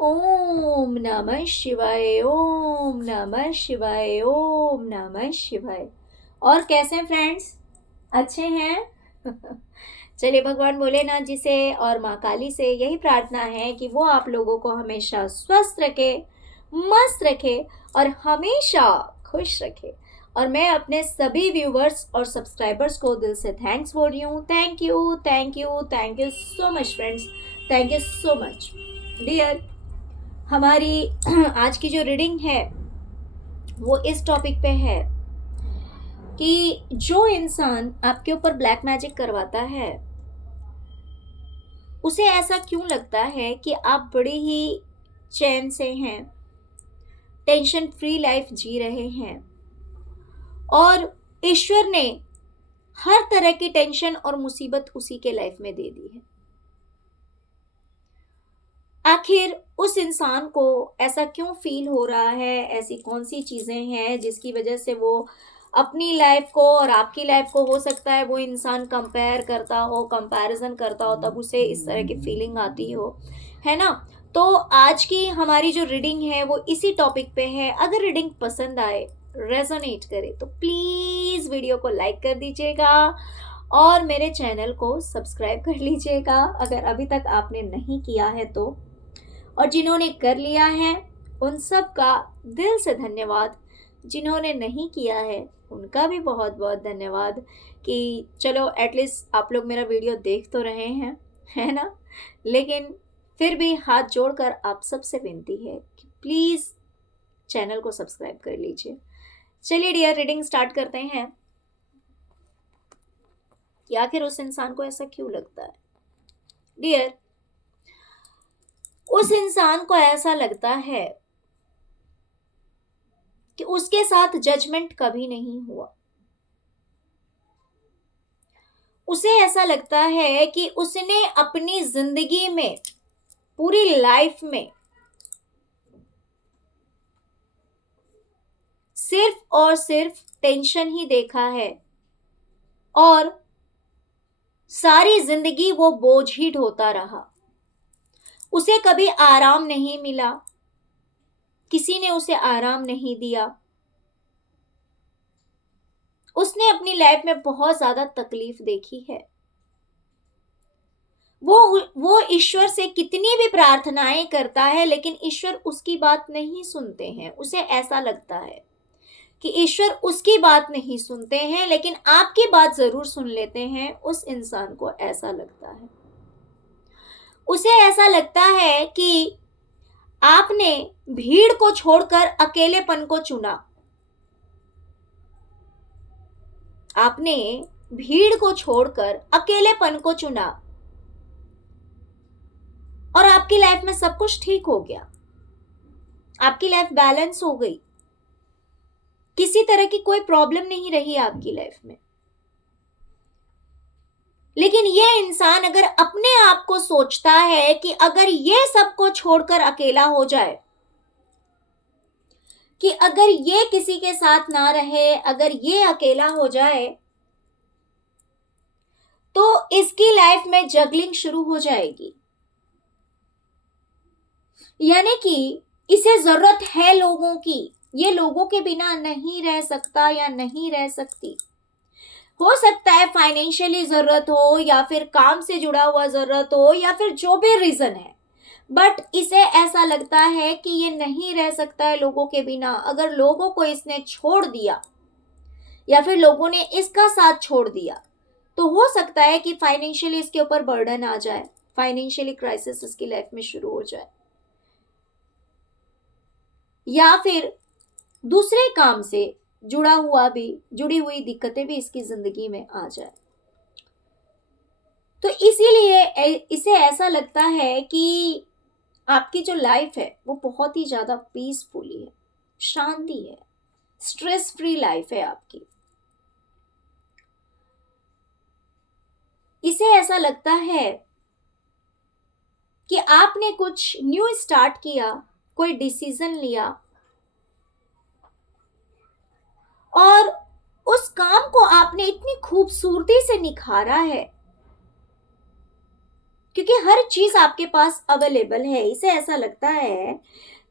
ओम नमः शिवाय, ओम नमः शिवाय, ओम नमः शिवाय। और कैसे हैं फ्रेंड्स? अच्छे हैं? चलिए, भगवान भोलेनाथ जी से और माँ काली से यही प्रार्थना है कि वो आप लोगों को हमेशा स्वस्थ रखे, मस्त रखे और हमेशा खुश रखे। और मैं अपने सभी व्यूवर्स और सब्सक्राइबर्स को दिल से थैंक्स बोल रही हूँ। Thank you, thank you, thank you so much friends. Thank you so much dear. हमारी आज की जो रीडिंग है वो इस टॉपिक पे है कि जो इंसान आपके ऊपर ब्लैक मैजिक करवाता है उसे ऐसा क्यों लगता है कि आप बड़ी ही चैन से हैं, टेंशन फ्री लाइफ जी रहे हैं और ईश्वर ने हर तरह की टेंशन और मुसीबत उसी के लाइफ में दे दी है। आखिर उस इंसान को ऐसा क्यों फील हो रहा है? ऐसी कौन सी चीज़ें हैं जिसकी वजह से वो अपनी लाइफ को और आपकी लाइफ को, हो सकता है वो इंसान कंपेयर करता हो, कंपैरिजन करता हो, तब उसे इस तरह की फीलिंग आती हो, है ना? तो आज की हमारी जो रीडिंग है वो इसी टॉपिक पे है। अगर रीडिंग पसंद आए, रेजोनेट करे, तो प्लीज़ वीडियो को लाइक कर दीजिएगा और मेरे चैनल को सब्सक्राइब कर लीजिएगा अगर अभी तक आपने नहीं किया है तो। और जिन्होंने कर लिया है उन सब का दिल से धन्यवाद। जिन्होंने नहीं किया है उनका भी बहुत बहुत धन्यवाद कि चलो एटलीस्ट आप लोग मेरा वीडियो देख तो रहे हैं, है ना? लेकिन फिर भी हाथ जोड़कर आप सबसे विनती है कि प्लीज़ चैनल को सब्सक्राइब कर लीजिए। चलिए डियर, रीडिंग स्टार्ट करते हैं कि आखिर उस इंसान को ऐसा क्यों लगता है। डियर, उस इंसान को ऐसा लगता है कि उसके साथ जजमेंट कभी नहीं हुआ। उसे ऐसा लगता है कि उसने अपनी जिंदगी में, पूरी लाइफ में सिर्फ और सिर्फ टेंशन ही देखा है और सारी जिंदगी वो बोझ ही ढोता रहा। उसे कभी आराम नहीं मिला, किसी ने उसे आराम नहीं दिया। उसने अपनी लाइफ में बहुत ज्यादा तकलीफ देखी है। वो ईश्वर से कितनी भी प्रार्थनाएं करता है लेकिन ईश्वर उसकी बात नहीं सुनते हैं। उसे ऐसा लगता है कि ईश्वर उसकी बात नहीं सुनते हैं लेकिन आपकी बात जरूर सुन लेते हैं। उस इंसान को ऐसा लगता है। उसे ऐसा लगता है कि आपने भीड़ को छोड़कर अकेलेपन को चुना। आपने भीड़ को छोड़कर अकेलेपन को चुना और आपकी लाइफ में सब कुछ ठीक हो गया। आपकी लाइफ बैलेंस हो गई। किसी तरह की कोई प्रॉब्लम नहीं रही आपकी लाइफ में। लेकिन ये इंसान अगर अपने आप को सोचता है कि अगर ये सबको छोड़कर अकेला हो जाए, कि अगर ये किसी के साथ ना रहे, अगर ये अकेला हो जाए, तो इसकी लाइफ में जगलिंग शुरू हो जाएगी। यानी कि इसे जरूरत है लोगों की। ये लोगों के बिना नहीं रह सकता या नहीं रह सकती। हो सकता है फाइनेंशियली जरूरत हो या फिर काम से जुड़ा हुआ जरूरत हो या फिर जो भी रीजन है, बट इसे ऐसा लगता है कि ये नहीं रह सकता है लोगों के बिना। अगर लोगों को इसने छोड़ दिया या फिर लोगों ने इसका साथ छोड़ दिया तो हो सकता है कि फाइनेंशियली इसके ऊपर बर्डन आ जाए, फाइनेंशियली क्राइसिस इसकी लाइफ में शुरू हो जाए, या फिर दूसरे काम से जुड़ी हुई दिक्कतें भी इसकी जिंदगी में आ जाए। तो इसीलिए इसे ऐसा लगता है कि आपकी जो लाइफ है वो बहुत ही ज्यादा पीसफुली है, शांति है, स्ट्रेस फ्री लाइफ है आपकी। इसे ऐसा लगता है कि आपने कुछ न्यू स्टार्ट किया, कोई डिसीजन लिया और उस काम को आपने इतनी खूबसूरती से निखारा है क्योंकि हर चीज आपके पास अवेलेबल है। इसे ऐसा लगता है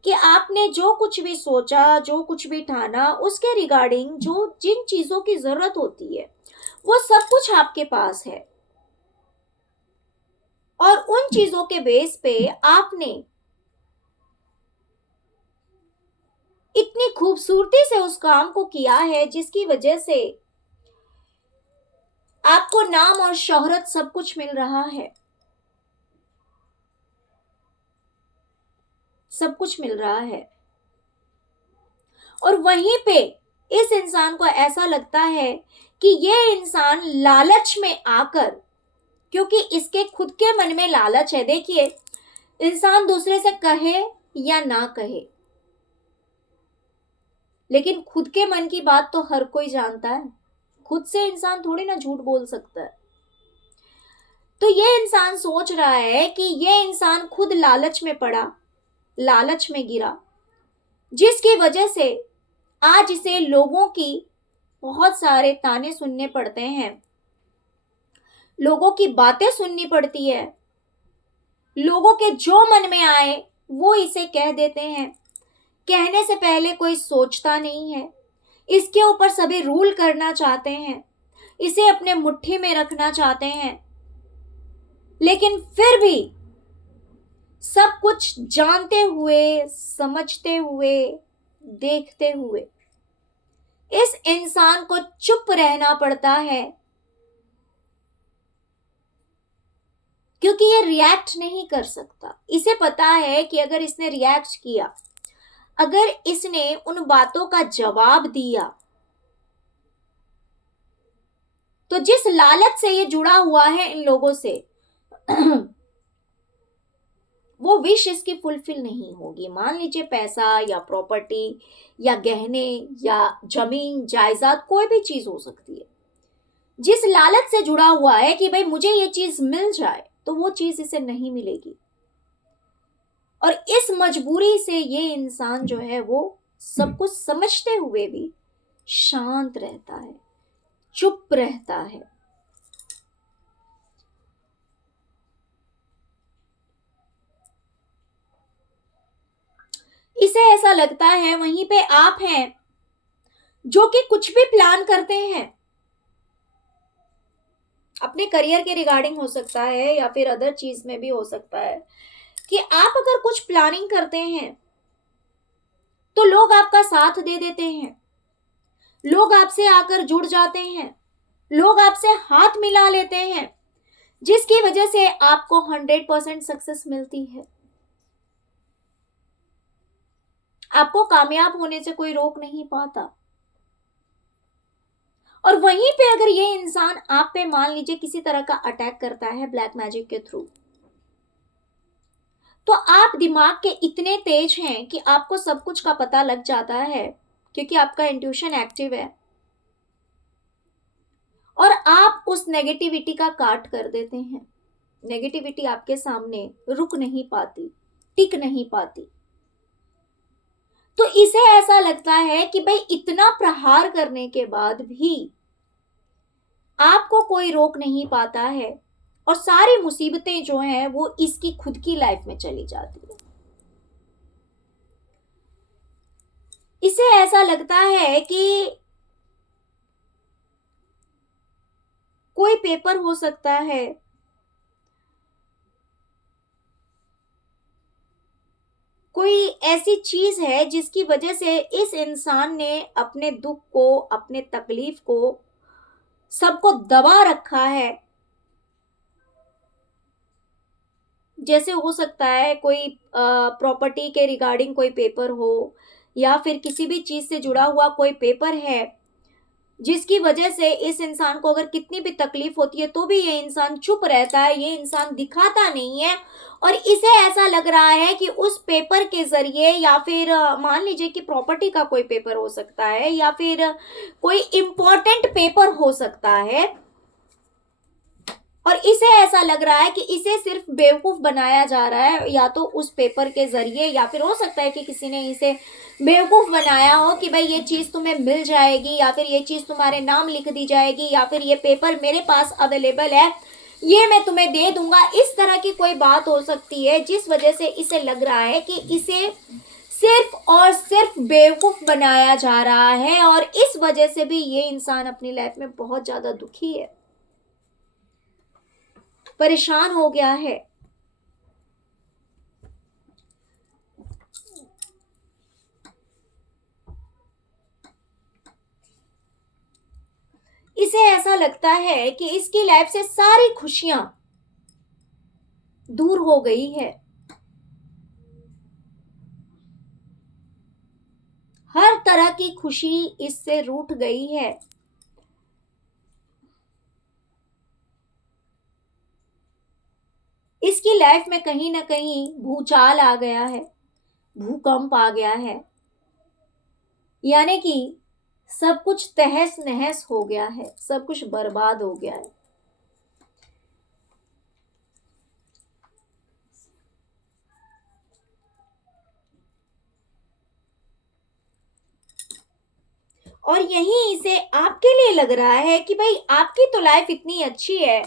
कि आपने जो कुछ भी सोचा, जो कुछ भी ठाना, उसके रिगार्डिंग जो जिन चीजों की जरूरत होती है वो सब कुछ आपके पास है। और उन चीजों के बेस पे आपने इतनी खूबसूरती से उस काम को किया है जिसकी वजह से आपको नाम और शोहरत सब कुछ मिल रहा है, सब कुछ मिल रहा है। और वहीं पे इस इंसान को ऐसा लगता है कि ये इंसान लालच में आकर, क्योंकि इसके खुद के मन में लालच है। देखिए, इंसान दूसरे से कहे या ना कहे, लेकिन खुद के मन की बात तो हर कोई जानता है। खुद से इंसान थोड़ी ना झूठ बोल सकता है। तो ये इंसान सोच रहा है कि ये इंसान खुद लालच में पड़ा, लालच में गिरा, जिसकी वजह से आज इसे लोगों की बहुत सारे ताने सुनने पड़ते हैं, लोगों की बातें सुननी पड़ती है, लोगों के जो मन में आए वो इसे कह देते हैं। कहने से पहले कोई सोचता नहीं है, इसके ऊपर सभी रूल करना चाहते हैं, इसे अपने मुट्ठी में रखना चाहते हैं। लेकिन फिर भी सब कुछ जानते हुए, समझते हुए, देखते हुए इस इंसान को चुप रहना पड़ता है, क्योंकि ये रिएक्ट नहीं कर सकता। इसे पता है कि अगर इसने रिएक्ट किया, अगर इसने उन बातों का जवाब दिया, तो जिस लालच से ये जुड़ा हुआ है इन लोगों से वो विश इसकी फुलफिल नहीं होगी। मान लीजिए पैसा या प्रॉपर्टी या गहने या जमीन जायदाद, कोई भी चीज हो सकती है। जिस लालच से जुड़ा हुआ है कि भाई मुझे ये चीज मिल जाए, तो वो चीज इसे नहीं मिलेगी। और इस मजबूरी से ये इंसान जो है वो सब कुछ समझते हुए भी शांत रहता है, चुप रहता है। इसे ऐसा लगता है वहीं पे आप हैं जो कि कुछ भी प्लान करते हैं, अपने करियर के रिगार्डिंग हो सकता है या फिर अदर चीज में भी हो सकता है, कि आप अगर कुछ प्लानिंग करते हैं तो लोग आपका साथ दे देते हैं, लोग आपसे आकर जुड़ जाते हैं, लोग आपसे हाथ मिला लेते हैं, जिसकी वजह से आपको 100% सक्सेस मिलती है। आपको कामयाब होने से कोई रोक नहीं पाता। और वहीं पे अगर ये इंसान आप पे मान लीजिए किसी तरह का अटैक करता है ब्लैक मैजिक के थ्रू, तो आप दिमाग के इतने तेज हैं कि आपको सब कुछ का पता लग जाता है, क्योंकि आपका इंट्यूशन एक्टिव है, और आप उस नेगेटिविटी का काट कर देते हैं। नेगेटिविटी आपके सामने रुक नहीं पाती, टिक नहीं पाती। तो इसे ऐसा लगता है कि भाई इतना प्रहार करने के बाद भी आपको कोई रोक नहीं पाता है, और सारी मुसीबतें जो हैं वो इसकी खुद की लाइफ में चली जाती है। इसे ऐसा लगता है कि कोई पेपर हो सकता है, कोई ऐसी चीज है जिसकी वजह से इस इंसान ने अपने दुख को, अपने तकलीफ को, सबको दबा रखा है। जैसे हो सकता है कोई प्रॉपर्टी के रिगार्डिंग कोई पेपर हो, या फिर किसी भी चीज से जुड़ा हुआ कोई पेपर है, जिसकी वजह से इस इंसान को अगर कितनी भी तकलीफ होती है तो भी ये इंसान चुप रहता है, ये इंसान दिखाता नहीं है। और इसे ऐसा लग रहा है कि उस पेपर के जरिए, या फिर मान लीजिए कि प्रॉपर्टी का कोई पेपर हो सकता है, या फिर कोई इंपॉर्टेंट पेपर हो सकता है, और इसे ऐसा लग रहा है कि इसे सिर्फ बेवकूफ बनाया जा रहा है, या तो उस पेपर के जरिए, या फिर हो सकता है कि किसी ने इसे बेवकूफ बनाया हो कि भाई ये चीज तुम्हें मिल जाएगी, या फिर ये चीज तुम्हारे नाम लिख दी जाएगी, या फिर ये पेपर मेरे पास अवेलेबल है, ये मैं तुम्हें दे दूंगा, इस तरह की कोई बात हो सकती है जिस वजह से इसे लग रहा है कि इसे सिर्फ और सिर्फ बेवकूफ बनाया जा रहा है, और इस वजह से भी ये इंसान अपनी लाइफ में बहुत ज्यादा दुखी है, परेशान हो गया है। इसे ऐसा लगता है कि इसकी लाइफ से सारी खुशियां दूर हो गई है, हर तरह की खुशी इससे रूठ गई है। इसकी लाइफ में कहीं ना कहीं भूचाल आ गया है, भूकंप आ गया है, यानी कि सब कुछ तहस नहस हो गया है, सब कुछ बर्बाद हो गया है। और यही इसे आपके लिए लग रहा है कि भाई आपकी तो लाइफ इतनी अच्छी है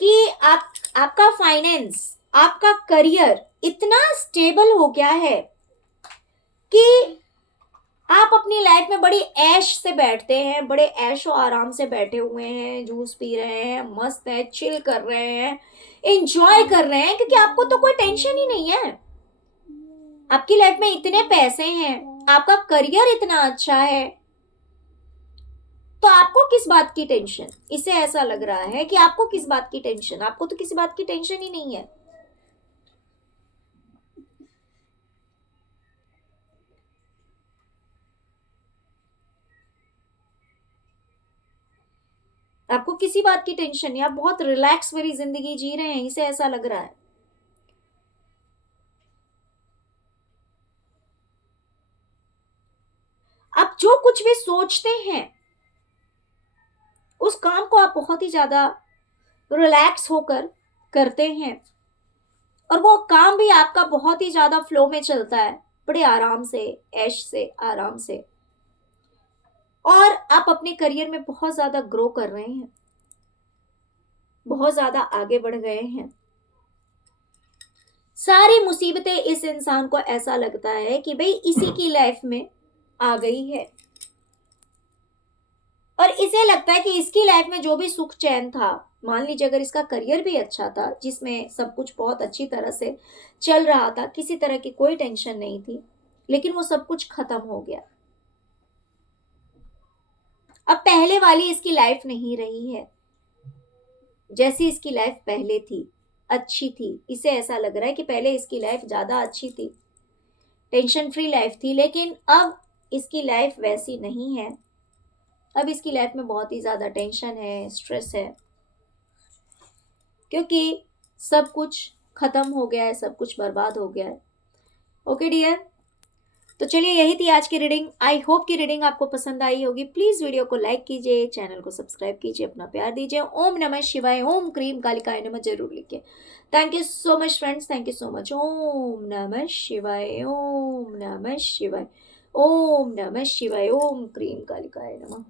कि आपका फाइनेंस, आपका करियर इतना स्टेबल हो गया है कि आप अपनी लाइफ में बड़ी ऐश से बैठते हैं, बड़े ऐशो आराम से बैठे हुए हैं, जूस पी रहे हैं, मस्त है, चिल कर रहे हैं, एंजॉय कर रहे हैं, क्योंकि आपको तो कोई टेंशन ही नहीं है। आपकी लाइफ में इतने पैसे हैं, आपका करियर इतना अच्छा है, तो आपको किस बात की टेंशन? इसे ऐसा लग रहा है कि आपको किस बात की टेंशन, आपको तो किसी बात की टेंशन ही नहीं है। आपको किसी बात की टेंशन नहीं, आप बहुत रिलैक्स वाली जिंदगी जी रहे हैं, इसे ऐसा लग रहा है। आप जो कुछ भी सोचते हैं उस काम को आप बहुत ही ज्यादा रिलैक्स होकर करते हैं, और वो काम भी आपका बहुत ही ज्यादा फ्लो में चलता है, बड़े आराम से, ऐश से, आराम से। और आप अपने करियर में बहुत ज्यादा ग्रो कर रहे हैं, बहुत ज्यादा आगे बढ़ गए हैं। सारी मुसीबतें इस इंसान को ऐसा लगता है कि भाई इसी की लाइफ में आ गई है, और इसे लगता है कि इसकी लाइफ में जो भी सुख चैन था, मान लीजिए अगर इसका करियर भी अच्छा था जिसमें सब कुछ बहुत अच्छी तरह से चल रहा था, किसी तरह की कोई टेंशन नहीं थी, लेकिन वो सब कुछ खत्म हो गया। अब पहले वाली इसकी लाइफ नहीं रही है, जैसी इसकी लाइफ पहले थी, अच्छी थी। इसे ऐसा लग रहा है कि पहले इसकी लाइफ ज्यादा अच्छी थी, टेंशन फ्री लाइफ थी, लेकिन अब इसकी लाइफ वैसी नहीं है। अब इसकी लाइफ में बहुत ही ज्यादा टेंशन है, स्ट्रेस है, क्योंकि सब कुछ खत्म हो गया है, सब कुछ बर्बाद हो गया है। ओके डियर, तो चलिए यही थी आज की रीडिंग। आई होप की रीडिंग आपको पसंद आई होगी। प्लीज वीडियो को लाइक कीजिए, चैनल को सब्सक्राइब कीजिए, अपना प्यार दीजिए। ओम नमः शिवाय, ओम क्रीम कालिकाय नमः जरूर लिखिए। Thank you so much friends, thank you so much. ओम नमः शिवाय, ओम नमः शिवाय, ओम नमः शिवाय, ओम क्रीम कालिकाय नमः।